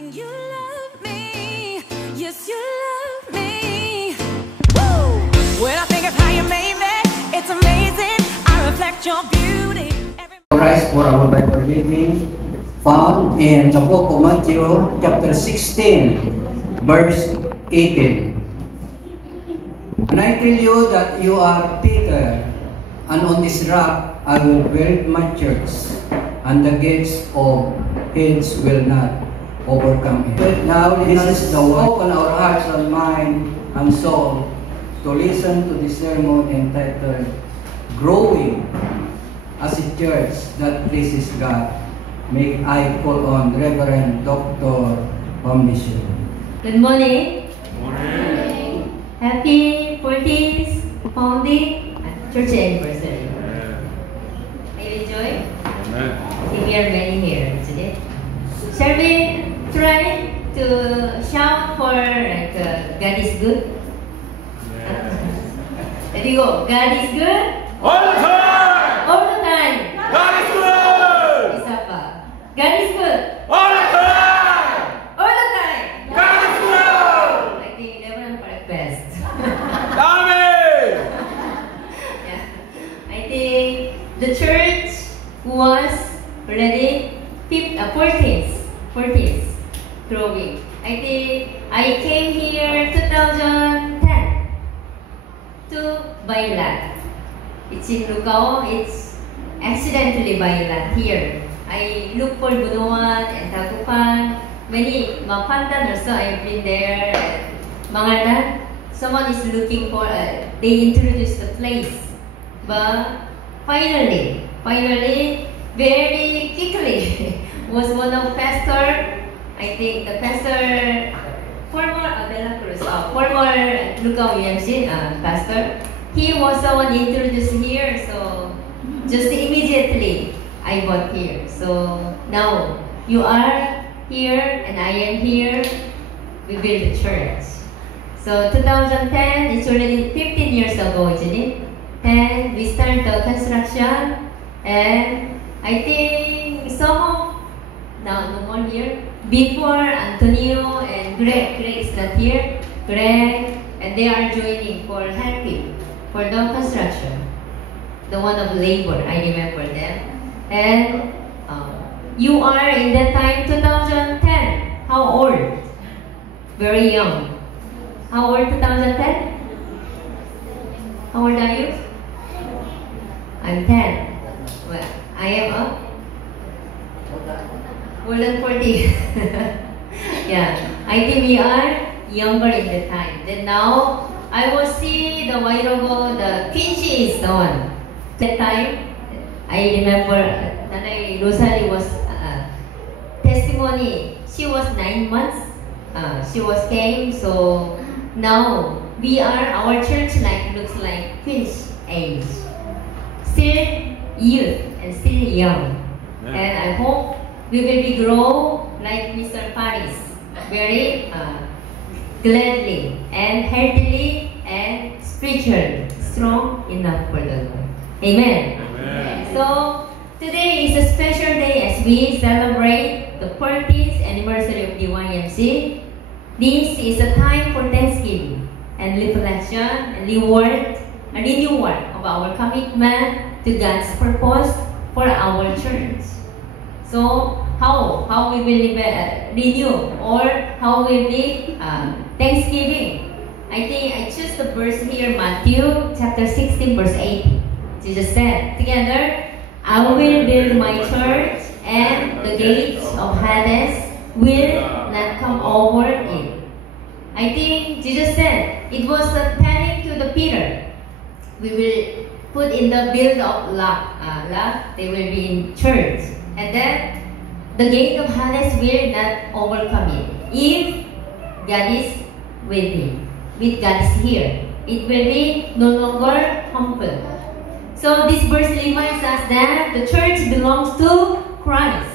and you love me. Yes, you love me. Woo! When I think of how you made me, it's amazing. I reflect your beauty. Christ for our Bible reading found in the book of Matthew, chapter 16, verse 18. And I tell you that you are Peter, and on this rock I will build my church, and the gates of Hades will not overcome it. Now this is the work on our hearts and mind and soul to listen to this sermon entitled Growing as a Church That Pleases God. May I call on Reverend Dr. Omisio. Good morning. Happy 40th founding church anniversary. Are you enjoying? We are many here today. Shall we try to shout for God is good? There you go. God is good. All the time! All the time. God is good! Isapa. God is good. All the time! All the time. God is good! I think everyone for best. Amen! Yeah. I think the church was already 40th growing. I think I came here 2010 to buy land. It's in Lucao. It's accidentally buy land here. I look for Bunuan and Tagupan. Many Mapandan also, I've been there. Mangalan. Someone is looking for, they introduced the place. But finally, very quickly, was one of pastor, I think the pastor, former Abela Cruz, former Lucao UMC pastor. He was the one introduced here, so just immediately I got here. So now you are here and I am here. We build a church. So 2010, it's already 15 years ago, isn't it? And we start the construction, and I think some of, now no more here, before Antonio and Greg is not here, and they are joining for helping for the construction, the one of labor, I remember them. And you are in that time, 2010, how old? Very young. How old 2010? How old are you? I'm 10. Well, I am more than 40. Yeah, I think we are younger in the time. Then now, I will see the Wairogo, the Quincy is the one. That time, I remember Nanay Rosalie was testimony. She was 9 months. She was came, so now we are, our church looks like Queen's age. Still youth and still young. Yeah. And I hope we will be grow like Mr. Paris, very gladly and healthily and spiritually strong enough for the Lord. Amen. Amen. So today is a special day as we celebrate the 40th anniversary of the YMC. This is a time for thanksgiving and reflection and renewal of our commitment to God's purpose for our church. So how we will renew or how we will be thanksgiving. I think I choose the verse here, Matthew chapter 16 verse 8. Jesus said, together, I will build my church and the gates of Hades will not come over it. I think Jesus said, it was telling to the Peter, we will put in the build of love, they will be in church. And then, the gate of Hades will not overcome it. If God is with him, with God is here, it will be no longer harmful. So this verse reminds us that the church belongs to Christ.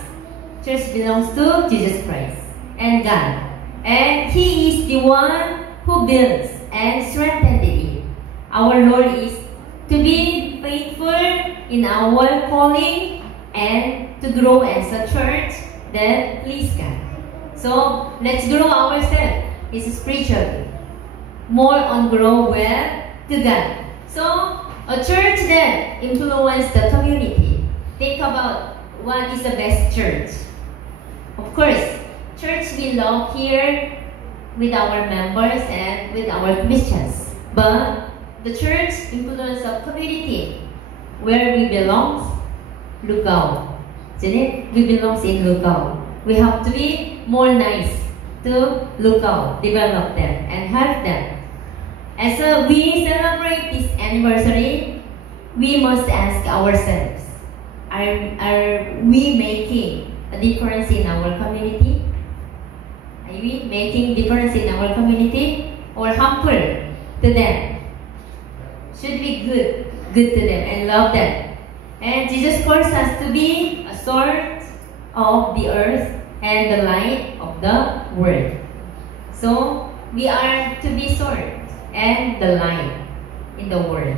Church belongs to Jesus Christ and God. And He is the one who builds and strengthens it. Our Lord is to be faithful in our calling and to grow as a church that please God. So let's grow ourselves is spiritually. More on grow well to God. So a church that influence the community. Think about what is the best church. Of course, church we love here with our members and with our Christians. But the church influence of community, where we belong, Lugao. Isn't it? We belong in Lugao. We have to be more nice to Lugao, develop them and help them. As we celebrate this anniversary, we must ask ourselves, are we making a difference in our community? Are we making difference in our community or harmful to them? Should be good to them and love them. And Jesus calls us to be a salt of the earth and the light of the world. So we are to be salt and the light in the world.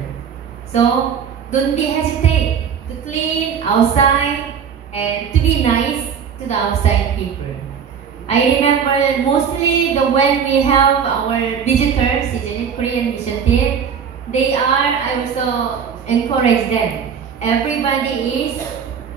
So don't be hesitate to clean outside and to be nice to the outside people. I remember mostly when we have our visitors, isn't it, Korean mission team, I also encourage them. Everybody is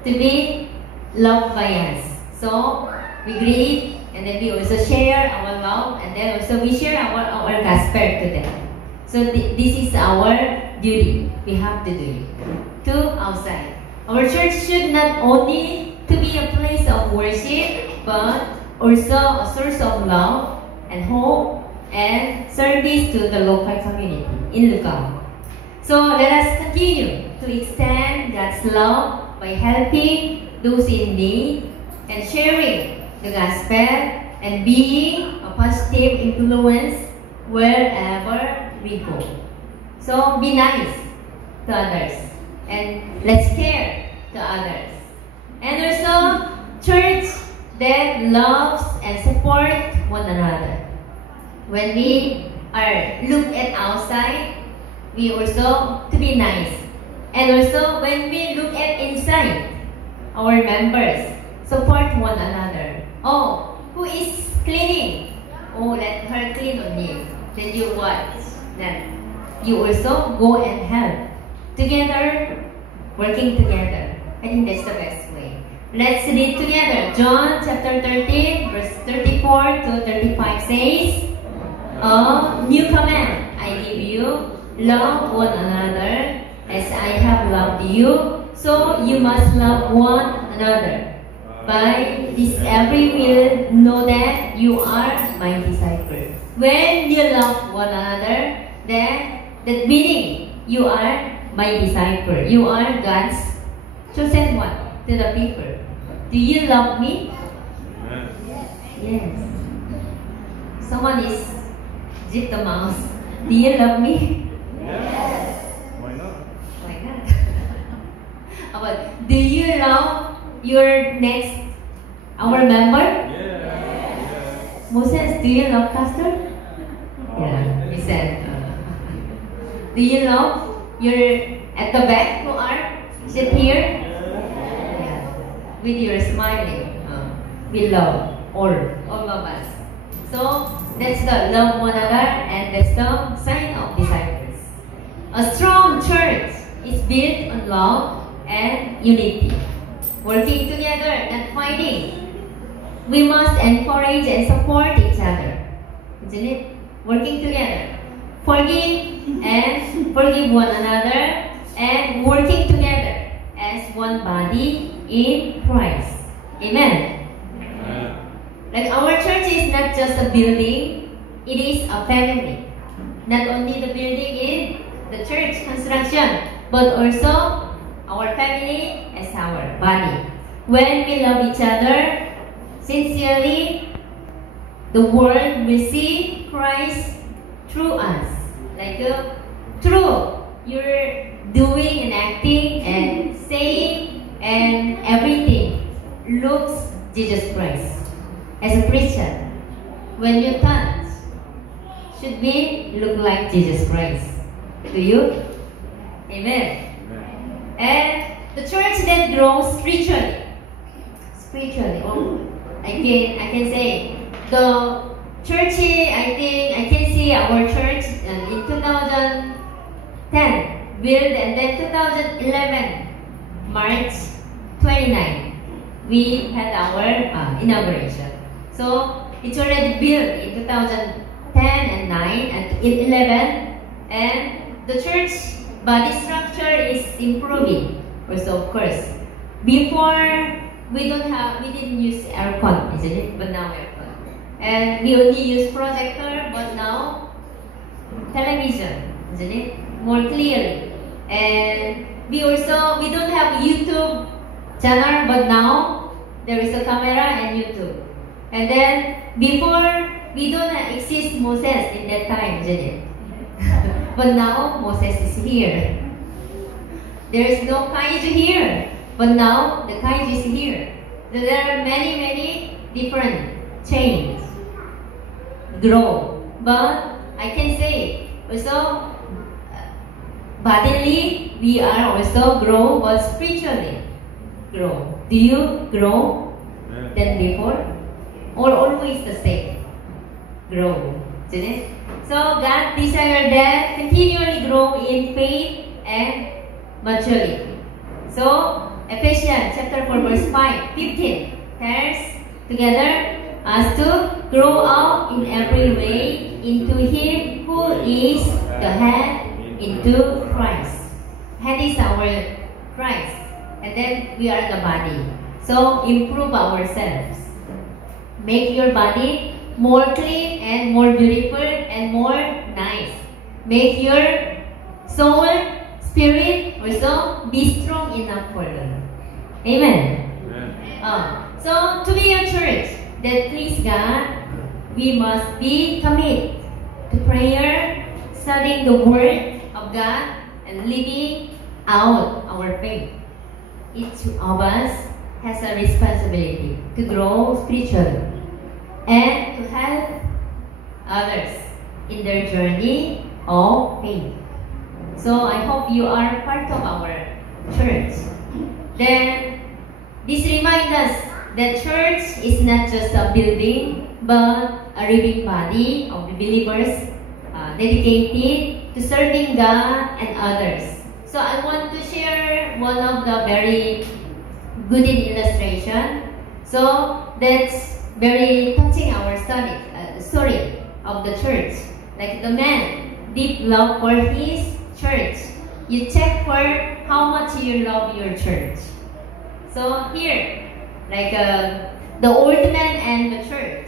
to be loved by us. So we greet and then we also share our love and then also we share our gospel to them. So this is our duty. We have to do it. To outside. Our church should not only to be a place of worship, but also a source of love and hope and service to the local community in Lugao. So let us continue to extend God's love by helping those in need and sharing the gospel and being a positive influence wherever we go. So be nice to others and let's care to others. And also church that loves and support one another. When we are look at outside, we also to be nice. And also when we look at inside, our members support one another. Oh, who is cleaning? Oh, let her clean on you. Then you watch that. You also go and help. Together, working together. I think that's the best way. Let's read together. John chapter 13, verse 34 to 35 says, a new command I give you, love one another as I have loved you, so you must love one another. By this every will know that you are my disciples. When you love one another, then that meaning you are my disciple. You are God's chosen one to the people. Do you love me? Yes. Someone is Zip the mouse. Do you love me? Yes. Why not? Why not? But do you love your next, our member? Yeah. Moses, do you love Pastor? Yeah, he said. Do you love your at the back who are sit here? Yeah. With your smiling. We love all of us. So that's the love one another and that's the sign of disciples. A strong church is built on love and unity. Working together, not fighting. We must encourage and support each other. Isn't it? Working together. Forgive and forgive one another and working together as one body in Christ. Amen. Like our church is not just a building, it is a family. Not only the building is the church construction, but also our family as our body. When we love each other sincerely, the world will see Christ through us. Like through your doing and acting and saying and everything looks Jesus Christ. As a Christian, when you touch, should we look like Jesus Christ? Do you? Amen. And the church that grows spiritually, I can say the church. I think I can see our church in 2010 built, and then 2011 March 29 we had our inauguration. So it's already built in 2010 and 9 and 11, and the church body structure is improving. Also, of course, before we didn't use aircon, isn't it? But now aircon, and we only use projector, but now television, isn't it? More clearly, and we don't have YouTube channel, but now there is a camera and YouTube. And then before we don't exist Moses in that time, isn't it? But now Moses is here. There is no kaiju here, but now the kaiju is here. There are many different chains grow, but I can say also bodily we are also grow, but spiritually grow. Do you grow than before, or always the same? Grow, isn't it? So God desires that continually grow in faith and maturity. So Ephesians chapter 4 verse 15 tells together us to grow up in every way into Him who is the head, into Christ. Head is our Christ, and then we are the body. So improve ourselves. Make your body more clean and more beautiful and more nice. Make your soul, spirit also be strong enough for them. Amen. So to be a church that please God, we must be committed to prayer, studying the Word of God, and living out our faith. Each of us has a responsibility to grow spiritually and to help others in their journey of faith. So I hope you are part of our church. Then this reminds us that church is not just a building, but a living body of believers dedicated to serving God and others. So I want to share one of the very good illustration. So that's very touching our story of the church. Like the man, deep love for his church. You check for how much you love your church. So here, like the old man and the church.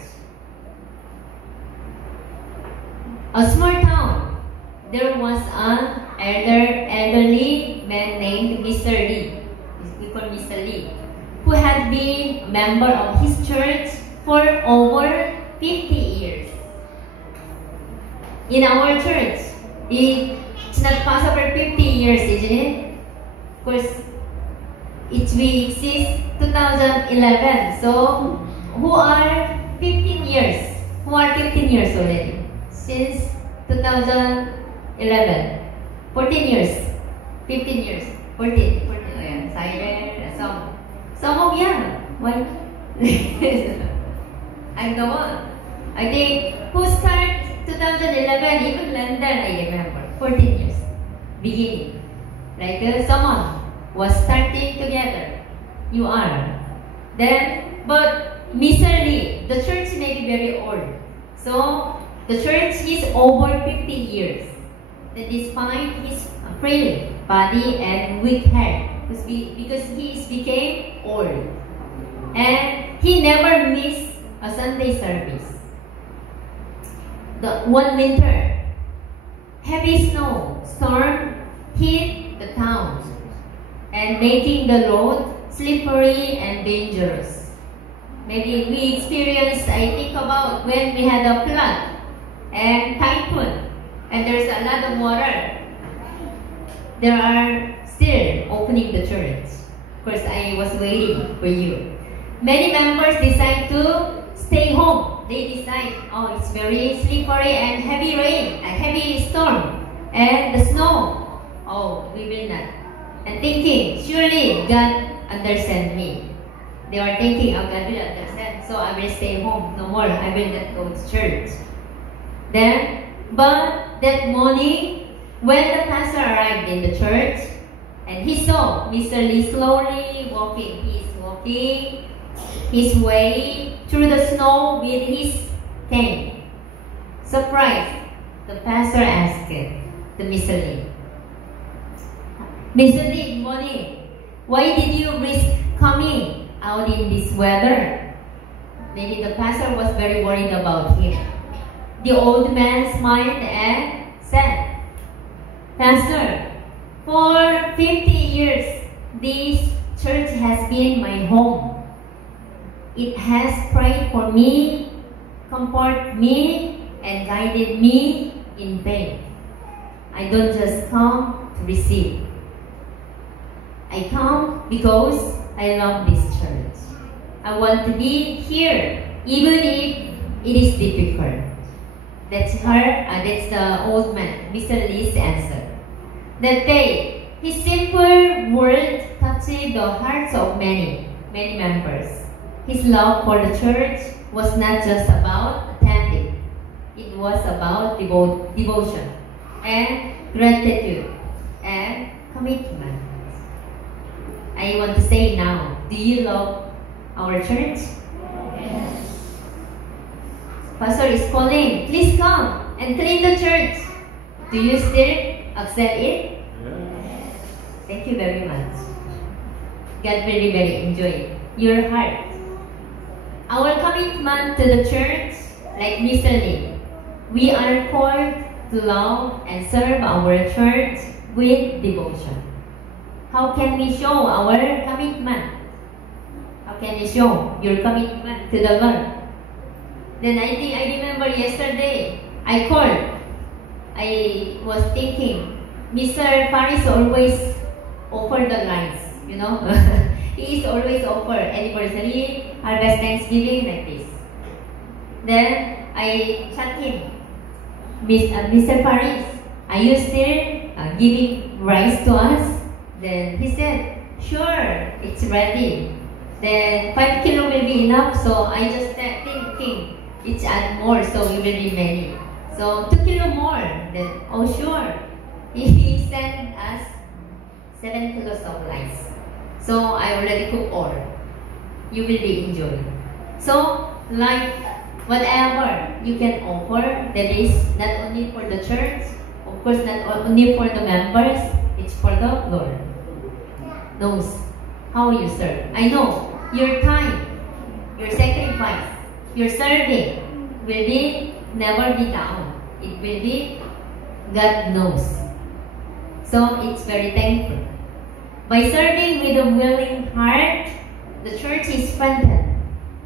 A small town, there was an elderly man named Mr. Lee. We call Mr. Lee, who had been a member of his church for over 50 years. In our church, it's not possible 50 years, isn't it? Of course, we exist 2011. So, who are 15 years? Who are 15 years already? Since 2011. 14 years. 15 years. 14. Ayan, silent. Some of young. Why? I'm the one. I think who started 2011, even London, I remember. 14 years. Beginning. Like someone was starting together. You are. Then, but Mr. Lee, the church may be very old. So, the church is over 50 years. That despite his frail body and weak head, because he became old. And he never missed a Sunday service. One winter, heavy storm hit the town and making the road slippery and dangerous. Maybe we experienced, I think about when we had a flood and typhoon and there's a lot of water. There are still opening the church. Of course, I was waiting for you. Many members decide to stay home. They decide, oh, it's very slippery and heavy rain, a heavy storm, and the snow. Oh, we will not. And thinking, surely God understands me. They are thinking, oh, God will understand. So so I will stay home. No more. I will not go to church. But that morning, when the pastor arrived in the church, and he saw Mr. Lee slowly walking. He is walking his way through the snow with his cane. Surprised, the pastor asked the Mr. Lee, Mr. Lee, good morning. Why did you risk coming out in this weather? Maybe the pastor was very worried about him. The old man smiled and said, Pastor, for 50 years, this church has been my home. It has prayed for me, comforted me, and guided me in faith. I don't just come to receive. I come because I love this church. I want to be here, even if it is difficult. That's the old man, Mr. Lee's answer. That day, his simple words touched the hearts of many members. His love for the church was not just about attending. It was about devotion and gratitude and commitment. I want to say now, do you love our church? Yes. Pastor is calling, please come and clean the church. Do you still accept it? Yes. Thank you very much. God very enjoy your heart. Our commitment to the church, like Mr. Lee, we are called to love and serve our church with devotion. How can we show our commitment? How can you show your commitment to the Lord? Then I remember yesterday, I called. I was thinking, Mr. Paris always offer the lights, you know. He is always offer anniversary, harvest, Thanksgiving, like this. Then I chat him, Mr. Paris, are you still giving rice to us? Then he said, sure, it's ready. Then 5 kilo will be enough, so I just thinking, it's add more, so we will be many. So 2 kilo more. Then, oh sure. He sent us 7 kilos of rice. So I already cook all. You will be enjoying. So, like whatever you can offer, that is not only for the church, of course not only for the members, it's for the Lord. Knows how you serve. I know your time, your sacrifice, your serving will be never be down. It will be God knows. So it's very thankful. By serving with a willing heart, the church is strengthened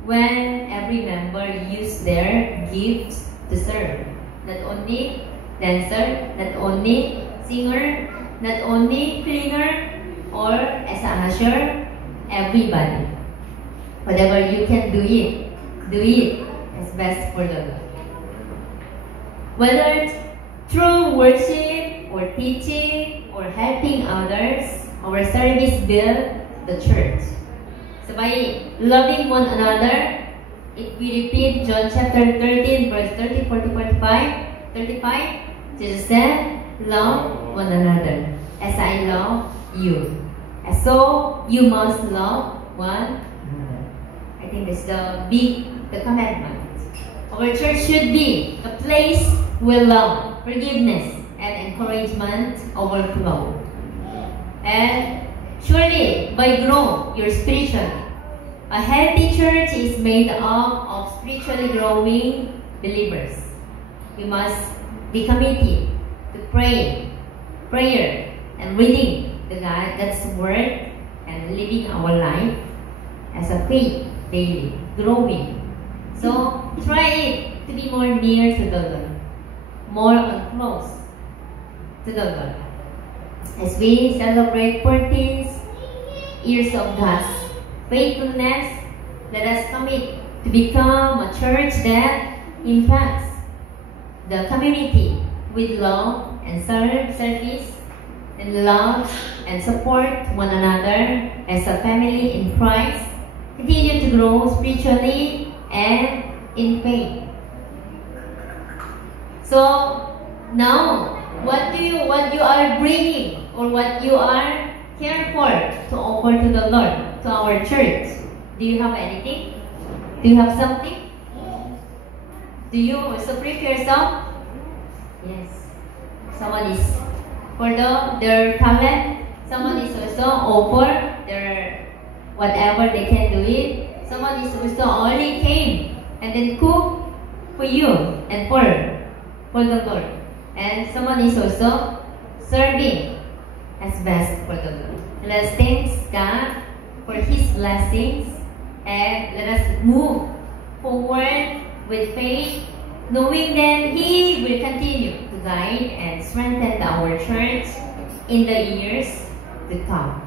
when every member uses their gifts to serve. Not only dancer, not only singer, not only cleaner, or as a usher, everybody. Whatever you can do it as best for the Lord. Whether through worship or teaching or helping others, our service builds the church. So by loving one another, if we repeat John chapter 13, verse 34 to 35, Jesus said, love one another as I love you. And so you must love one another. I think that's the commandment. Our church should be a place where love, forgiveness, and encouragement overflow. And surely, by growth, you're spiritually. A healthy church is made up of spiritually growing believers. We must be committed to prayer, and reading God's word, and living our life as a faith daily, growing. So try it to be more near to the Lord, more close to the Lord. As we celebrate 14 years of God's faithfulness, let us commit to become a church that impacts the community with love and service, and love and support one another as a family in Christ. Continue to grow spiritually and in faith. So now, what you are bringing or what you are here for to offer to the Lord, to our church? Do you have anything? Do you have something? Do you also prepare some? Yes. Someone is for their talent. Someone is also offer their whatever they can do it. Someone is also only came and then cook for you and for the Lord. And someone is also serving as best for the Lord. Let us thank God for His blessings and let us move forward with faith, knowing that He will continue to guide and strengthen our church in the years to come.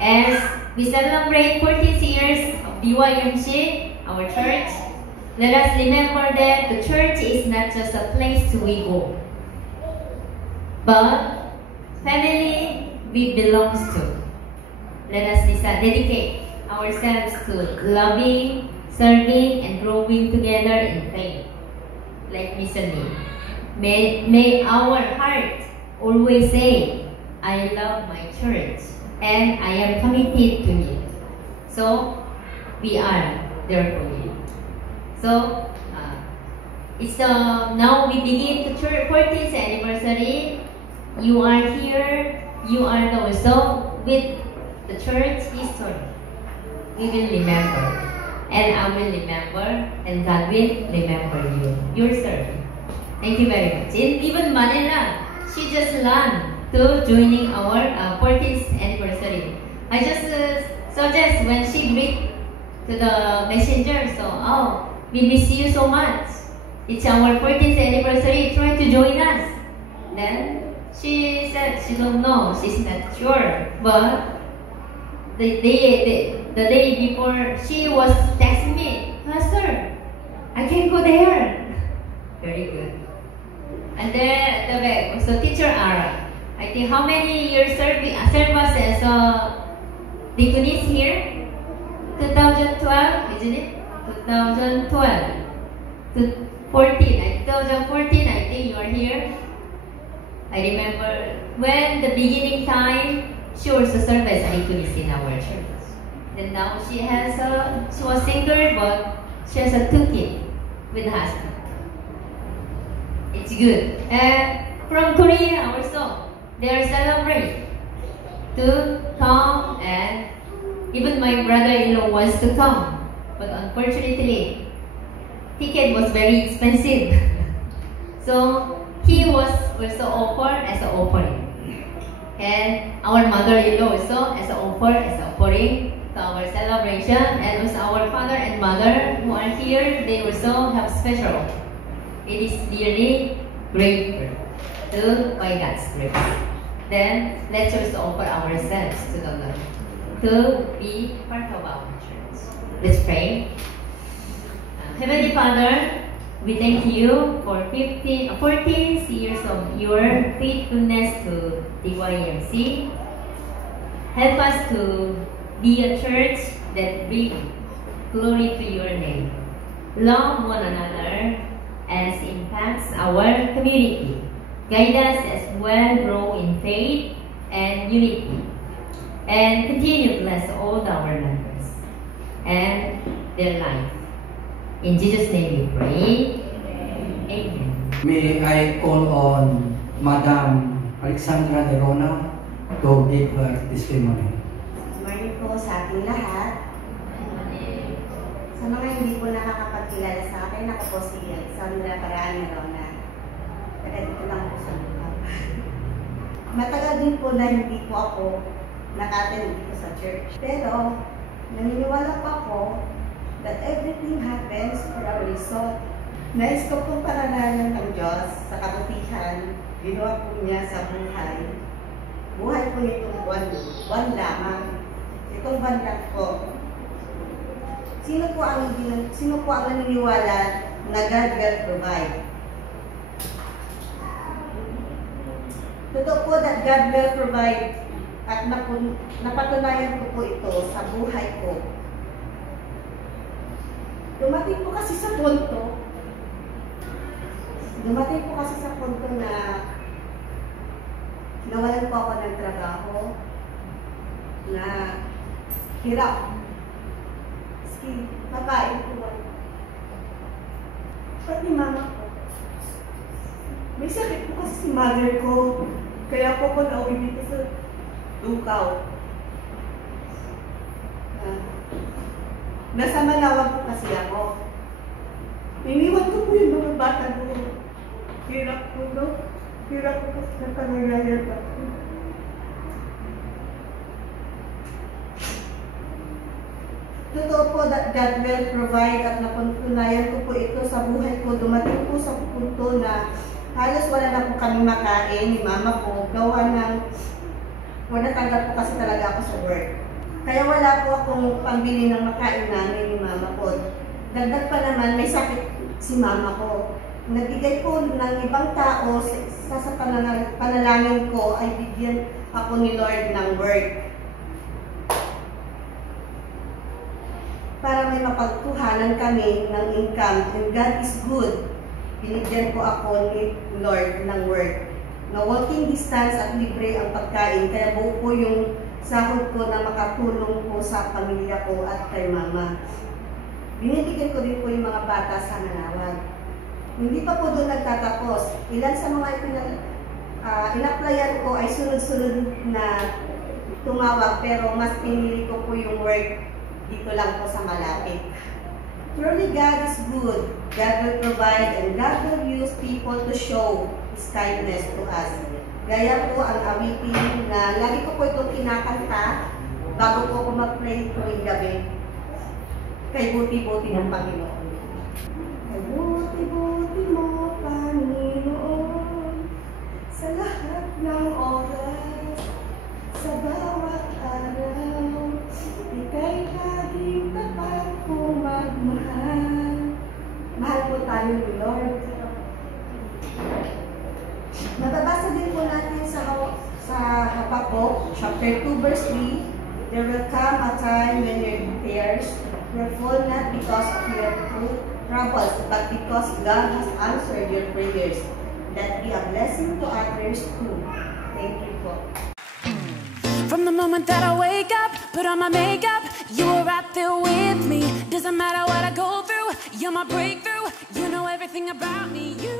As we celebrate 14 years of DYMC, our church, let us remember that the church is not just a place we go, but family we belong to. Let us dedicate ourselves to loving, serving, and growing together in faith. Like Mr. Lee. May our heart always say, I love my church and I am committed to it. So, we are there for you. So, it's now we begin the church 14th anniversary. You are here. You are also with the church history. We will remember. And I will remember. And God will remember you. Your servant. Thank you very much. And even Manila, she just learned to joining our 14th anniversary. I just suggest when she greet to the messenger, so, we miss you so much. It's our 14th anniversary. Try to join us. Then she said she don't know. She's not sure. But the day before, she was texting me, Pastor, I can go there. Very good. And then the back also teacher Ara. I think how many years serve us as a deaconess here? 2012, isn't it? 2012 to 2014, I think you are here. I remember when the beginning time, she also served as a deaconess in our church. And now she was single, but she has a 2 kids with a husband. It's good. And from Korea also, they are celebrating to come, and even my brother-in-law wants to come. But unfortunately, ticket was very expensive. So he was also offered as an offering. And our mother-in-law also as an offering to our celebration. And also our father and mother who are here, they also have special offer. It is really grateful by God's grace. Then let's also offer ourselves to the Lord to be part of our church. Let's pray. Heavenly Father, we thank you for 14 years of your faithfulness to DYMC. Help us to be a church that brings glory to your name. Love one another as impacts our community. Guide us as well grow in faith and unity. And continue to bless all our members and their life. In Jesus' name we pray. Amen. May I call on Madam Alexandra Nerona to give her testimony. Morning po sa ating lahat. Sa mga hindi po nakakapagkilala sa akin, ako po si Alexandra Nerona. Kaya dito lang po sa lupa. Matagal din po na hindi po ako nakatin dito sa church. Pero, naniniwala po ako that everything happens for a reason. Nais ko pong paranalan ng Diyos sa kabutihan, ginawa po niya sa buhay. Buhay po nitong buwan lamang. Itong buwan lang po. Sino po ang naniniwala na God will provide? Totoo po that God will provide at napatunayan ko po ito sa buhay ko. Dumating po kasi sa punto na nawalan po ako ng trabaho, na hirap. Sige, makain po ako. Pati mama ko. May sakit po kasi si mother ko. Kaya po ako nauwi dito sa Dukaw. Nasa Manawag po kasi ako. Iniwan ko po yung mga bata ko. Hirap po, no? Hirap po kasi na pangalayan ako. Totoo po that God will provide at napatunayan ko po ito sa buhay ko. Dumating po sa punto na halos wala na po kami makain ni mama ko. Gawa ng natanggap po kasi talaga ako sa work. Kaya wala po akong pambili ng makain namin ni mama ko. Dagdag pa naman, may sakit si mama ko. Nagbigay po ng ibang tao sa panalangin ko ay bigyan ako ni Lord ng work. Para may mapagkuhanan kami ng income. And God is good. Binigyan po ako ni Lord ng work. Na walking distance at libre ang pagkain. Kaya buo po yung sahod ko na makatulong po sa pamilya ko at kay mama. Binibigyan ko din po yung mga bata sa Manawag. Hindi pa po doon nagtatapos. Ilan sa mga in-applyan ko ay sunod-sunod na tumawag, pero mas pinili ko po yung work dito lang po sa malapit. Truly God is good. God will provide and God will use people to show His kindness to us. Gaya po ang awitin na lagi ko po itong kinakanta bago po ako mag-pray tuwing gabi. Kay buti-buti ng Panginoon. Kay buti-buti mo, Panginoon, sa lahat ng oras, sa bawat araw, ika'y laging tapat kong magmahal. Mahal po tayo ni Lord. Nababasa din po natin sa Habakkuk, chapter 2, verse 3, there will come a time when your tears will fall not because of your troubles, but because God has answered your prayers. That be a blessing to others too. Thank you po. From the moment that I wake up, put on my makeup, you were right there with me. Doesn't matter what I go through, you're my breakthrough. You know everything about me. You